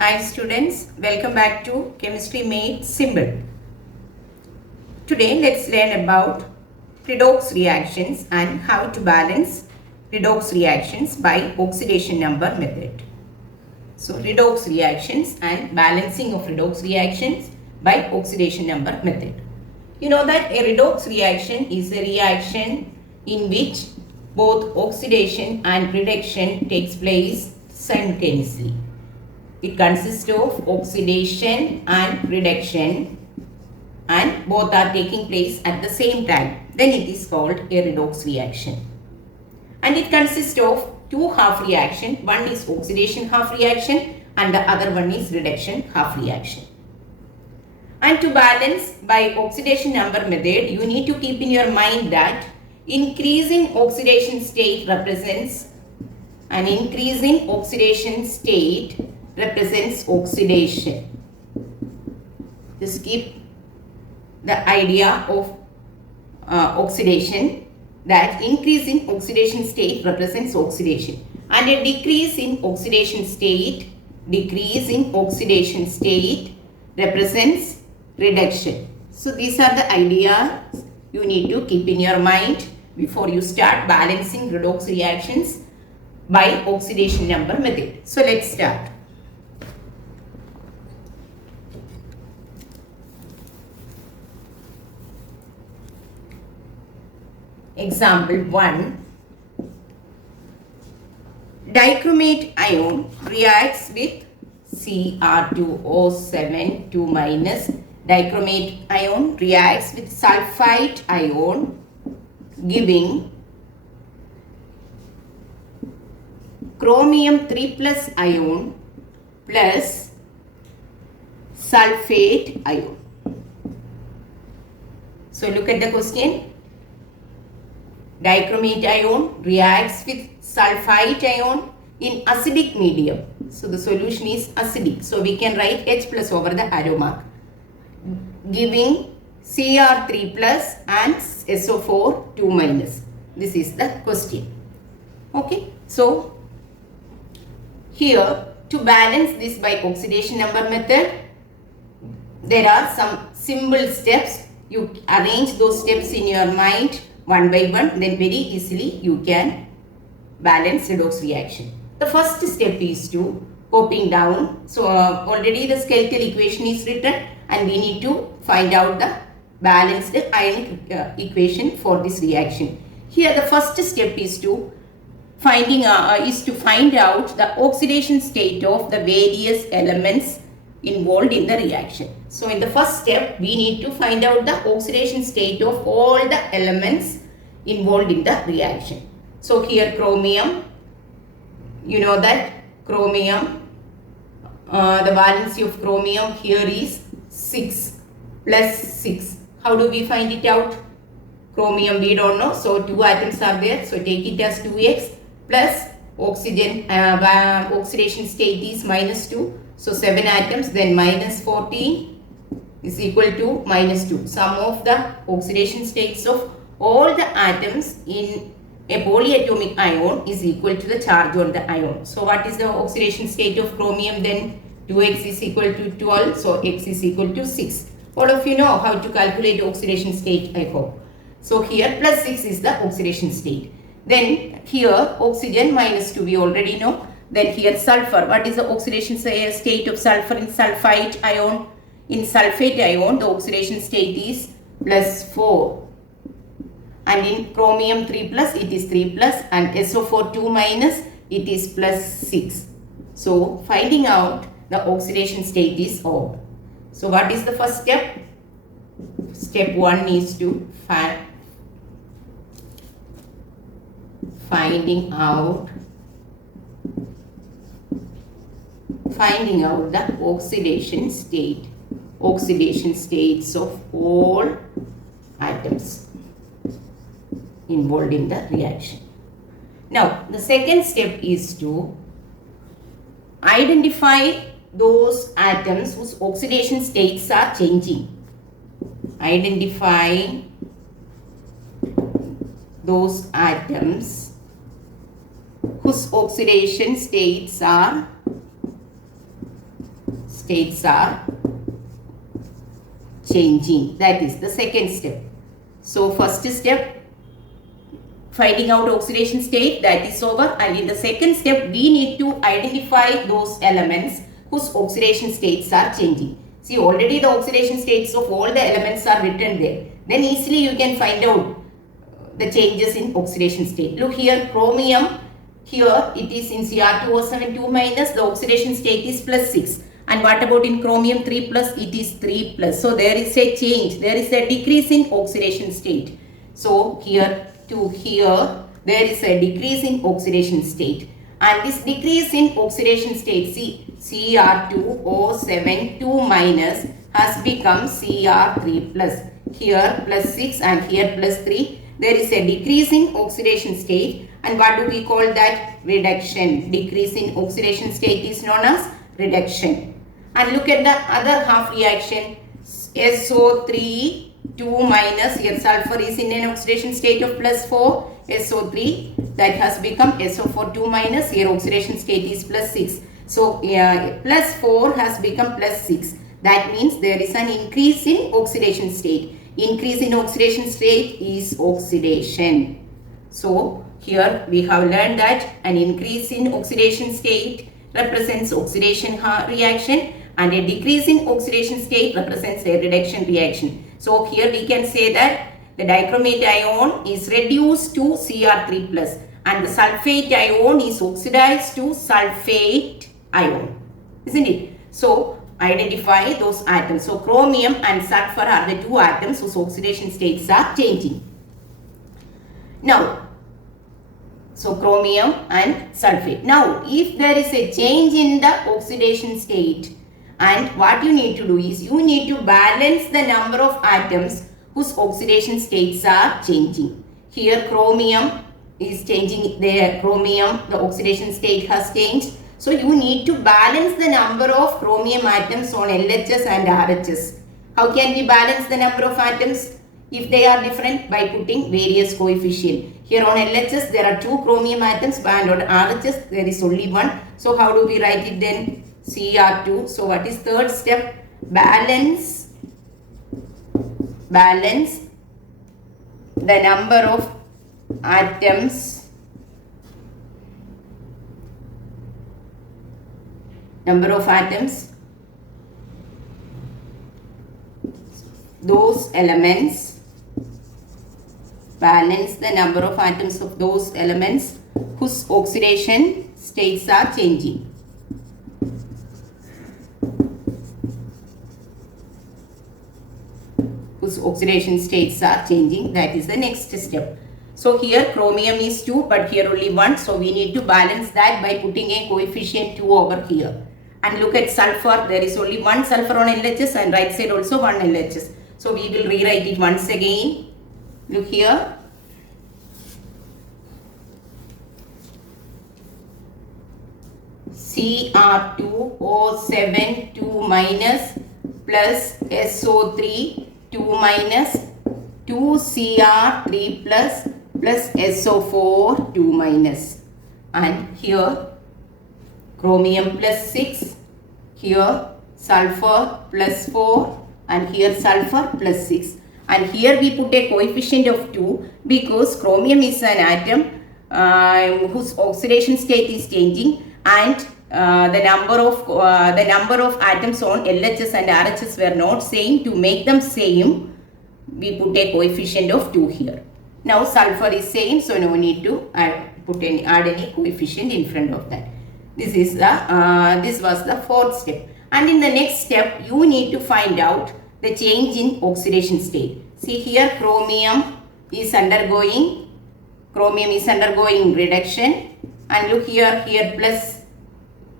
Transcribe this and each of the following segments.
Hi students, welcome back to Chemistry Made Simple. Today let's learn about redox reactions and how to balance redox reactions by oxidation number method. So redox reactions and balancing of redox reactions by oxidation number method. You know that a redox reaction is a reaction in which both oxidation and reduction takes place simultaneously. It consists of oxidation and reduction and both are taking place at the same time. Then it is called a redox reaction. And it consists of two half reaction. One is oxidation half reaction and the other one is reduction half reaction. And to balance by oxidation number method, you need to keep in your mind that increasing oxidation state represents an increasing oxidation state represents oxidation. Just keep the idea of oxidation, that increase in oxidation state represents oxidation and a decrease in oxidation state represents reduction. So these are the ideas you need to keep in your mind before you start balancing redox reactions by oxidation number method. So let's start. Example 1. Dichromate ion reacts with Cr2O7 2 minus. Dichromate ion reacts with sulfite ion giving chromium 3 plus ion plus sulfate ion. So look at the question. Dichromate ion reacts with sulfite ion in acidic medium. So the solution is acidic. So we can write H plus over the arrow mark, giving Cr3 plus and SO4 2 minus. This is the question. Okay. So here to balance this by oxidation number method, there are some simple steps. You arrange those steps in your mind one by one, then very easily you can balance redox reaction. The first step is to coping down. So already the skeletal equation is written and we need to find out the balanced ionic equation for this reaction. Here the first step is to find out the oxidation state of the various elements involved in the reaction. So in the first step we need to find out the oxidation state of all the elements involved in the reaction. So here chromium, you know that chromium, the valency of chromium here is 6 plus 6. How do we find it out? Chromium we don't know, so 2 atoms are there, so take it as 2x plus oxygen, oxidation state is minus 2, so 7 atoms, then minus 14 is equal to minus 2. Sum of the oxidation states of all the atoms in a polyatomic ion is equal to the charge on the ion. So what is the oxidation state of chromium then? 2x is equal to 12, so x is equal to 6. All of you know how to calculate oxidation state, I hope. So here plus 6 is the oxidation state. Then here oxygen minus 2 we already know. Then here sulfur. What is the oxidation state of sulfur in sulfite ion? In sulfate ion the oxidation state is plus 4. And in chromium 3 plus it is 3 plus and SO4 2 minus it is plus 6. So finding out the oxidation state is O. So what is the first step? Step 1 is to finding out the oxidation states of all atoms involved in the reaction. Now the second step is to identify those atoms whose oxidation states are changing. Identify those atoms whose oxidation states are states are changing. That is the second step. So first step, finding out oxidation state, that is over, and in the second step we need to identify those elements whose oxidation states are changing. See, already the oxidation states of all the elements are written there. Then easily you can find out the changes in oxidation state. Look here, chromium, here it is in Cr2O7 2 minus, the oxidation state is +6. And what about in chromium 3 plus? It is 3 plus. So there is a change, there is a decrease in oxidation state. So here to here, there is a decrease in oxidation state. And this decrease in oxidation state, see, Cr2O7 2 minus has become Cr3 plus. Here +6 and here +3. There is a decrease in oxidation state. And what do we call that? Reduction. Decrease in oxidation state is known as reduction. And look at the other half reaction. SO3 2 minus, here sulfur is in an oxidation state of +4. SO3, that has become SO4 2 minus, here oxidation state is +6. So +4 has become +6. That means there is an increase in oxidation state. Increase in oxidation state is oxidation. So here we have learned that an increase in oxidation state represents oxidation reaction, and a decrease in oxidation state represents a reduction reaction. So here we can say that the dichromate ion is reduced to Cr3 plus, and the sulfate ion is oxidized to sulfate ion, isn't it? So identify those atoms. So chromium and sulfur are the two atoms whose oxidation states are changing. Now, so chromium and sulfate. Now, if there is a change in the oxidation state, and what you need to do is you need to balance the number of atoms whose oxidation states are changing. Here chromium is changing, the oxidation state has changed. So you need to balance the number of chromium atoms on LHS and RHS. How can we balance the number of atoms if they are different? By putting various coefficient. Here on LHS there are 2 chromium atoms, and on RHS there is only 1. So how do we write it then? Cr2. So what is third step? Balance the number of atoms those elements, balance the number of atoms of those elements whose oxidation states are changing. Whose oxidation states are changing. That is the next step. So here chromium is 2, but here only 1. So we need to balance that by putting a coefficient 2 over here. And look at sulfur. There is only 1 sulfur on LHS, and right side also 1 LHS. So we will rewrite it once again. Look here. Cr2O7 2 minus plus SO3 2 minus 2Cr3 plus SO4 2 minus, and here chromium +6, here sulfur +4, and here sulfur +6, and here we put a coefficient of 2 because chromium is an atom whose oxidation state is changing, and the number of atoms on LHS and RHS were not same. To make them same, we put a coefficient of 2 here. Now sulfur is same, so no need to add any coefficient in front of that. This is the this was the fourth step. And in the next step, you need to find out the change in oxidation state. See here, chromium is undergoing reduction, and look here plus.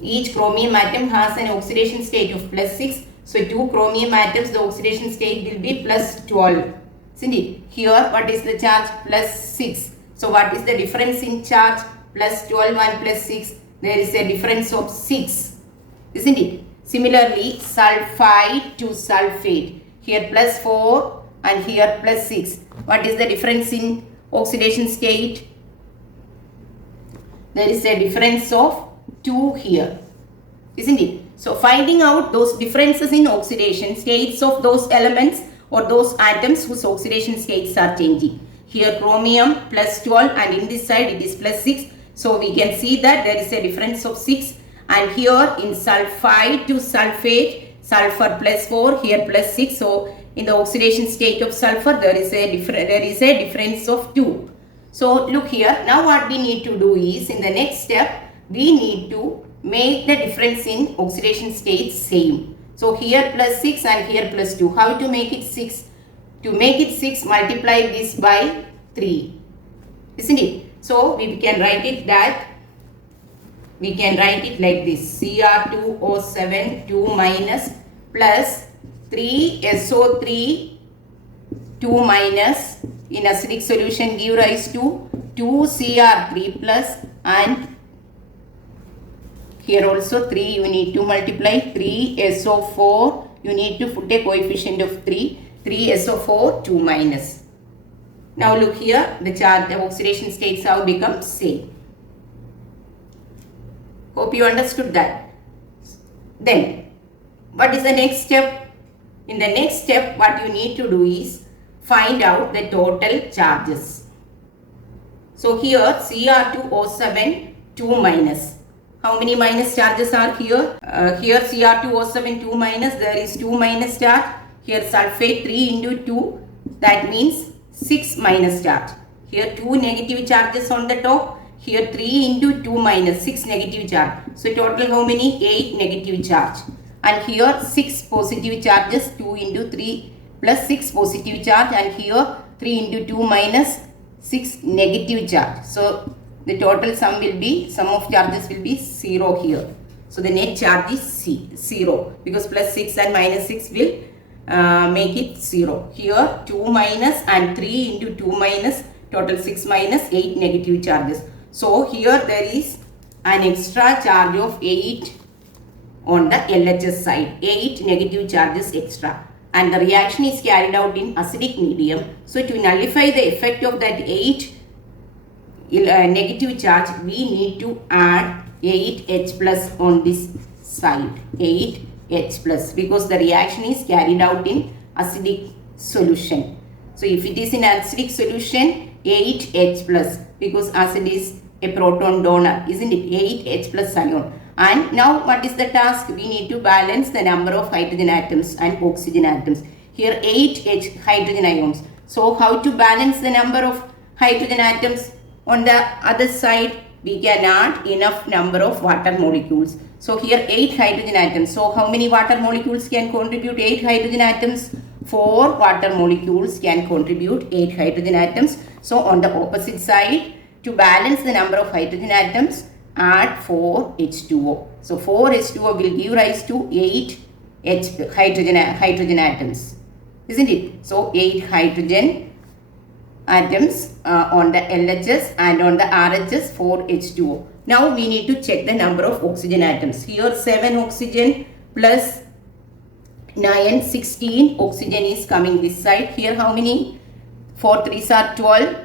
Each chromium atom has an oxidation state of +6. So 2 chromium atoms, the oxidation state will be +12. Isn't it? Here what is the charge? +6. So what is the difference in charge? +12 and +6. There is a difference of 6. Isn't it? Similarly, sulfide to sulfate. Here +4 and here +6. What is the difference in oxidation state? There is a difference of 2 here, isn't it? So finding out those differences in oxidation states of those elements or those atoms whose oxidation states are changing. Here chromium plus 12 and in this side it is plus 6. So we can see that there is a difference of 6, and here in sulfide to sulfate, sulfur plus 4, here plus 6. So in the oxidation state of sulfur there is a difference of 2. So look here, now what we need to do is, in the next step we need to make the difference in oxidation states same. So here plus 6 and here plus 2. How to make it 6? To make it 6, multiply this by 3, isn't it? So we can write it like this: Cr2O7 2 minus plus 3SO3 2 minus, in acidic solution give rise to 2Cr3 plus, and here also 3 you need to multiply, 3SO4 you need to put a coefficient of 3, 3SO4 2 minus. Now look here, the oxidation states have become same. Hope you understood that. Then what is the next step? In the next step what you need to do is find out the total charges. So here Cr2O7 2 minus. How many minus charges are here? Here Cr2O7 2 minus, there is 2 minus charge. Here sulfate 3 into 2, that means 6 minus charge. Here 2 negative charges on the top. Here 3 into 2 minus 6 negative charge. So total how many? 8 negative charge. And here 6 positive charges, 2 into 3 plus 6 positive charge, and here 3 into 2 minus 6 negative charge. So the total sum of charges will be 0 here. So the net charge is 0, because plus 6 and minus 6 will make it 0. Here 2 minus and 3 into 2 minus, total 6 minus 8 negative charges. So here there is an extra charge of 8 on the LHS side, 8 negative charges extra, and the reaction is carried out in acidic medium. So to nullify the effect of that 8 negative charge, we need to add 8H plus on this side, 8H plus, because the reaction is carried out in acidic solution. So if it is in acidic solution, 8H plus, because acid is a proton donor, isn't it? 8H plus ion. And now what is the task? We need to balance the number of hydrogen atoms and oxygen atoms. Here 8H hydrogen ions. So how to balance the number of hydrogen atoms? On the other side, we can add enough number of water molecules. So here 8 hydrogen atoms. So how many water molecules can contribute 8 hydrogen atoms? 4 water molecules can contribute 8 hydrogen atoms. So on the opposite side, to balance the number of hydrogen atoms, add 4 H2O. So 4 H2O will give rise to 8 hydrogen atoms, isn't it? So 8 hydrogen atoms on the LHS, and on the RHS 4 H2O. Now we need to check the number of oxygen atoms. Here 7 oxygen plus 9, 16 oxygen is coming this side. Here how many? 4 3s are 12.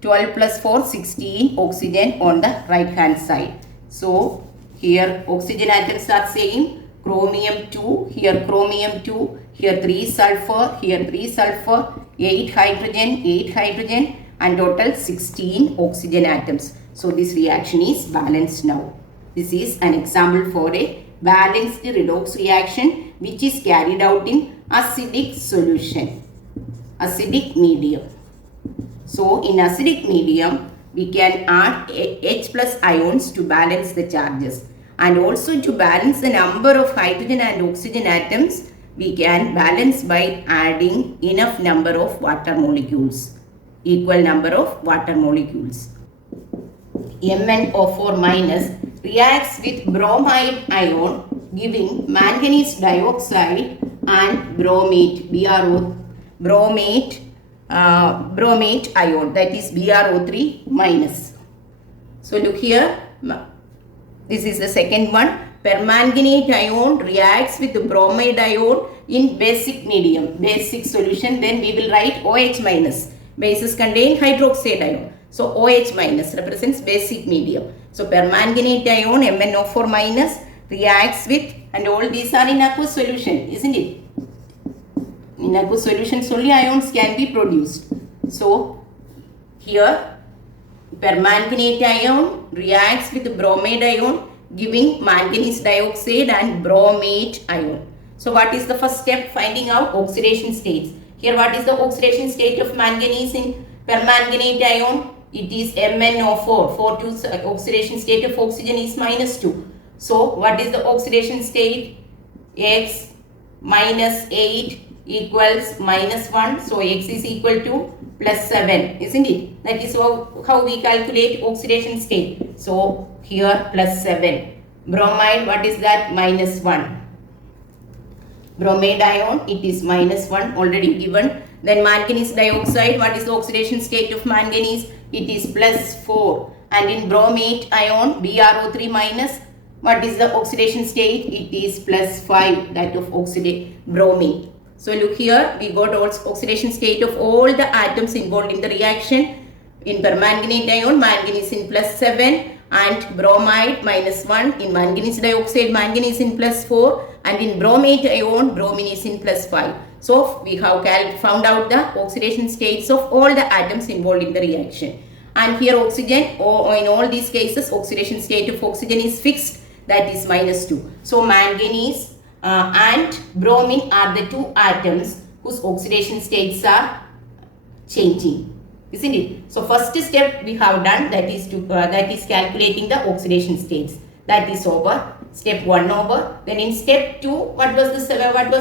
12 plus 4, 16 oxygen on the right hand side. So here oxygen atoms are same. Chromium 2, here chromium 2, here 3 sulfur, here 3 sulfur, 8 hydrogen, and total 16 oxygen atoms. So this reaction is balanced now. This is an example for a balanced redox reaction which is carried out in acidic solution, acidic medium. So in acidic medium, we can add H plus ions to balance the charges, and also to balance the number of hydrogen and oxygen atoms, we can balance by adding enough number of water molecules, equal number of water molecules. MnO4 minus reacts with bromide ion giving manganese dioxide and bromate, bromate ion, that is BrO3 minus. So look here, this is the second one. Permanganate ion reacts with the bromide ion in basic medium, basic solution. Then we will write OH minus. Bases contain hydroxide ion. So OH minus represents basic medium. So permanganate ion MnO4 minus reacts with, and all these are in aqueous solution, isn't it? In aqueous solutions only ions can be produced. So here permanganate ion reacts with bromide ion, giving manganese dioxide and bromate ion. So what is the first step? Finding out oxidation states. Here what is the oxidation state of manganese in permanganate ion? It is MnO4. 4 to oxidation state of oxygen is -2. So what is the oxidation state? X minus 8 equals -1. So X is equal to +7, isn't it? That is how we calculate oxidation state. So here +7. Bromide, what is that? -1. Bromide ion, it is -1, already given. Then manganese dioxide, what is the oxidation state of manganese? It is +4. And in bromate ion, BrO3 minus, what is the oxidation state? It is +5, that of bromate. So look here, we got oxidation state of all the atoms involved in the reaction. In permanganate ion, manganese in +7 and bromide -1. In manganese dioxide, manganese in +4, and in bromate ion, bromine is in +5. So we have found out the oxidation states of all the atoms involved in the reaction. And here oxygen, in all these cases, oxidation state of oxygen is fixed, that is -2. So manganese and bromine are the two atoms whose oxidation states are changing, isn't it? So first step we have done, that is calculating the oxidation states. That is over. Step 1 over. Then in step 2, what was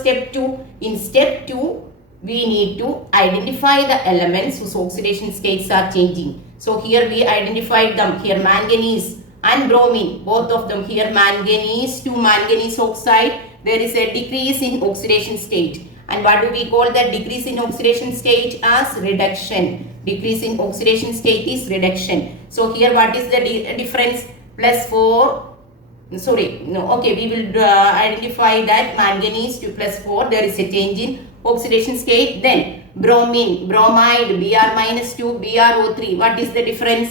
step 2? In step 2, we need to identify the elements whose oxidation states are changing. So here we identified them. Here manganese and bromine, both of them. Here manganese to manganese oxide, there is a decrease in oxidation state. And what do we call that decrease in oxidation state? As reduction. Decrease in oxidation state is reduction. So here what is the difference? +4. Sorry, no, okay, we will identify that manganese to +4, there is a change in oxidation state. Then bromide, Br -2, BrO3, what is the difference?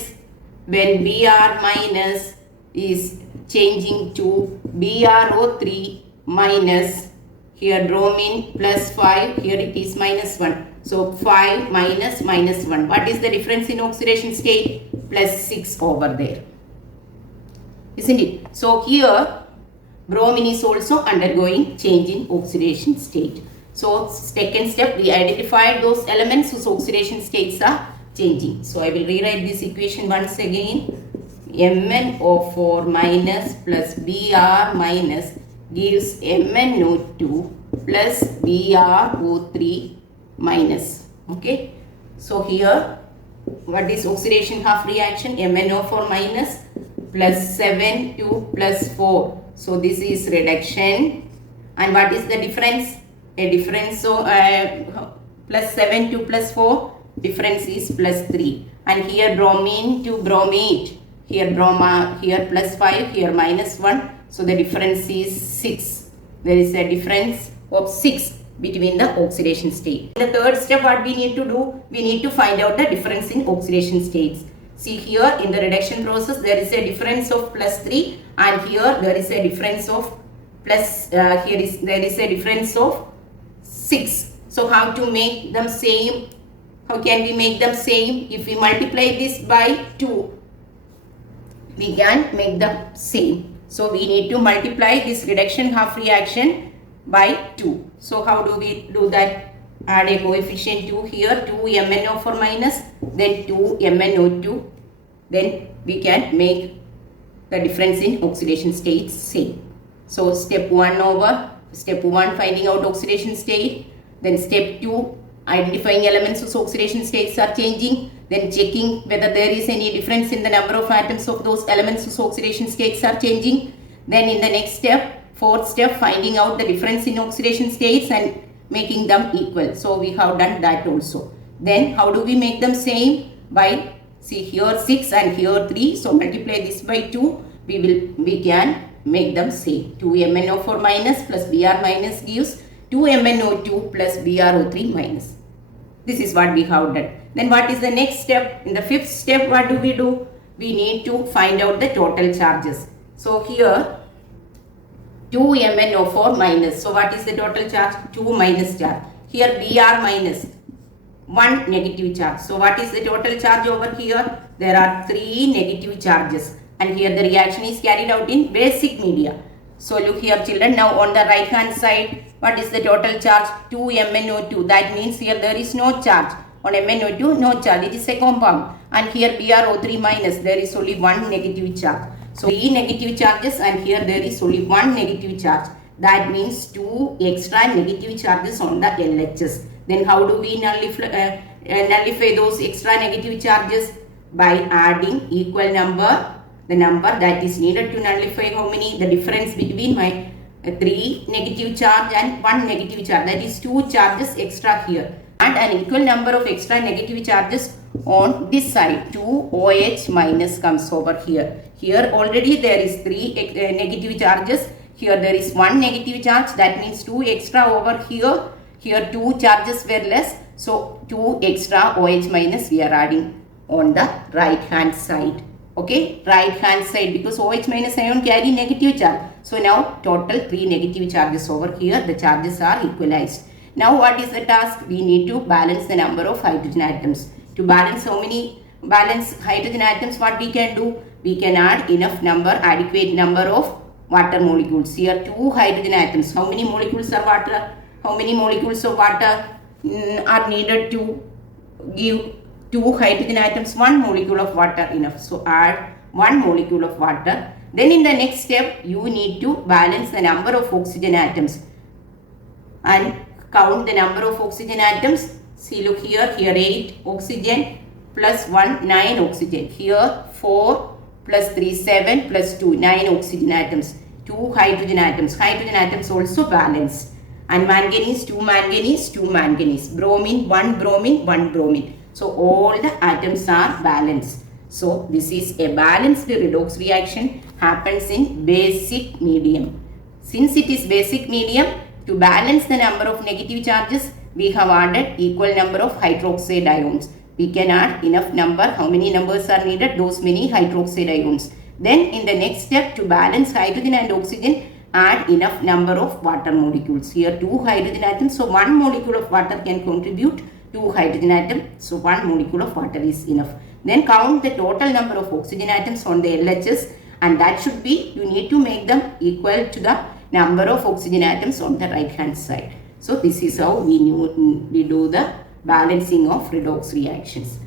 When Br minus is changing to BrO3 minus, here bromine +5, here it is -1. So 5 minus -1. What is the difference in oxidation state? +6 over there. Isn't it? So here bromine is also undergoing change in oxidation state. So second step, we identified those elements whose oxidation states are changing. So I will rewrite this equation once again. MnO4 minus plus Br minus gives MnO2 plus BrO3 minus. Okay. So here what is oxidation half reaction? MnO4 minus +7 to +4. So this is reduction. And what is the difference? A difference of +7 to +4. Difference is +3. And here bromine to bromate. Here here +5, here -1. So the difference is 6. There is a difference of 6 between the oxidation state. In the third step, what we need to do? We need to find out the difference in oxidation states. See here in the reduction process, there is a difference of +3, and here there is a difference of there is a difference of 6. So how to make them same? How can we make them same? If we multiply this by 2, we can make them same. So we need to multiply this reduction half reaction by 2. So how do we do that? Add a coefficient 2 here, 2 MnO4 minus, then 2 MnO2. Then we can make the difference in oxidation states same. So step 1 over, step 1 finding out oxidation state, then step 2 identifying elements whose oxidation states are changing, then checking whether there is any difference in the number of atoms of those elements whose oxidation states are changing. Then in the next step, fourth step, finding out the difference in oxidation states and making them equal. So we have done that also. Then how do we make them same? By, see here 6 and here 3. So multiply this by 2. We can make them same. 2 MnO4 minus plus Br minus gives 2 MnO2 plus BrO3 minus. This is what we have done. Then what is the next step? In the fifth step, what do? We need to find out the total charges. So here 2 MnO4 minus. So what is the total charge? 2 minus charge. Here Br minus 1 negative charge. So what is the total charge over here? There are 3 negative charges. And here the reaction is carried out in basic media. So look here children, now on the right hand side, what is the total charge? 2 MnO2. That means here there is no charge. On MnO2, no charge. It is a compound. And here BrO3 minus, there is only 1 negative charge. So 3 negative charges and here there is only 1 negative charge. That means 2 extra negative charges on the LHS. Then how do we nullify those extra negative charges? By adding equal number, the number that is needed to nullify how many? The difference between my 3 negative charge and 1 negative charge. That is 2 charges extra here. And an equal number of extra negative charges on this side. 2 OH minus comes over here. Here already there is 3 negative charges. Here there is 1 negative charge. That means 2 extra over here. Here 2 charges were less. So 2 extra OH minus we are adding on the right hand side. Okay, right hand side, because OH minus ion carry negative charge. So now total 3 negative charges over here. The charges are equalized. Now what is the task? We need to balance the number of hydrogen atoms. To balance how many hydrogen atoms, what we can do? We can add enough number, adequate number of water molecules. Here 2 hydrogen atoms. How many molecules are water? How many molecules of water are needed to give 2 hydrogen atoms? 1 molecule of water enough. So add 1 molecule of water. Then in the next step, you need to balance the number of oxygen atoms and count the number of oxygen atoms. See, look here 8 oxygen plus 1, 9 oxygen. Here 4 plus 3, 7 plus 2, 9 oxygen atoms. 2 hydrogen atoms. Hydrogen atoms also balanced. And manganese, 2 manganese, 2 manganese. Bromine, 1 bromine, 1 bromine. So all the atoms are balanced. So this is a balanced redox reaction, happens in basic medium. Since it is basic medium, to balance the number of negative charges, we have added equal number of hydroxide ions. We can add enough number. How many numbers are needed? Those many hydroxide ions. Then in the next step, to balance hydrogen and oxygen, add enough number of water molecules. Here 2 hydrogen atoms. So 1 molecule of water can contribute 2 hydrogen atoms. So 1 molecule of water is enough. Then count the total number of oxygen atoms on the LHS, and that should be, you need to make them equal to the number of oxygen atoms on the right hand side. So this is how we do the balancing of redox reactions.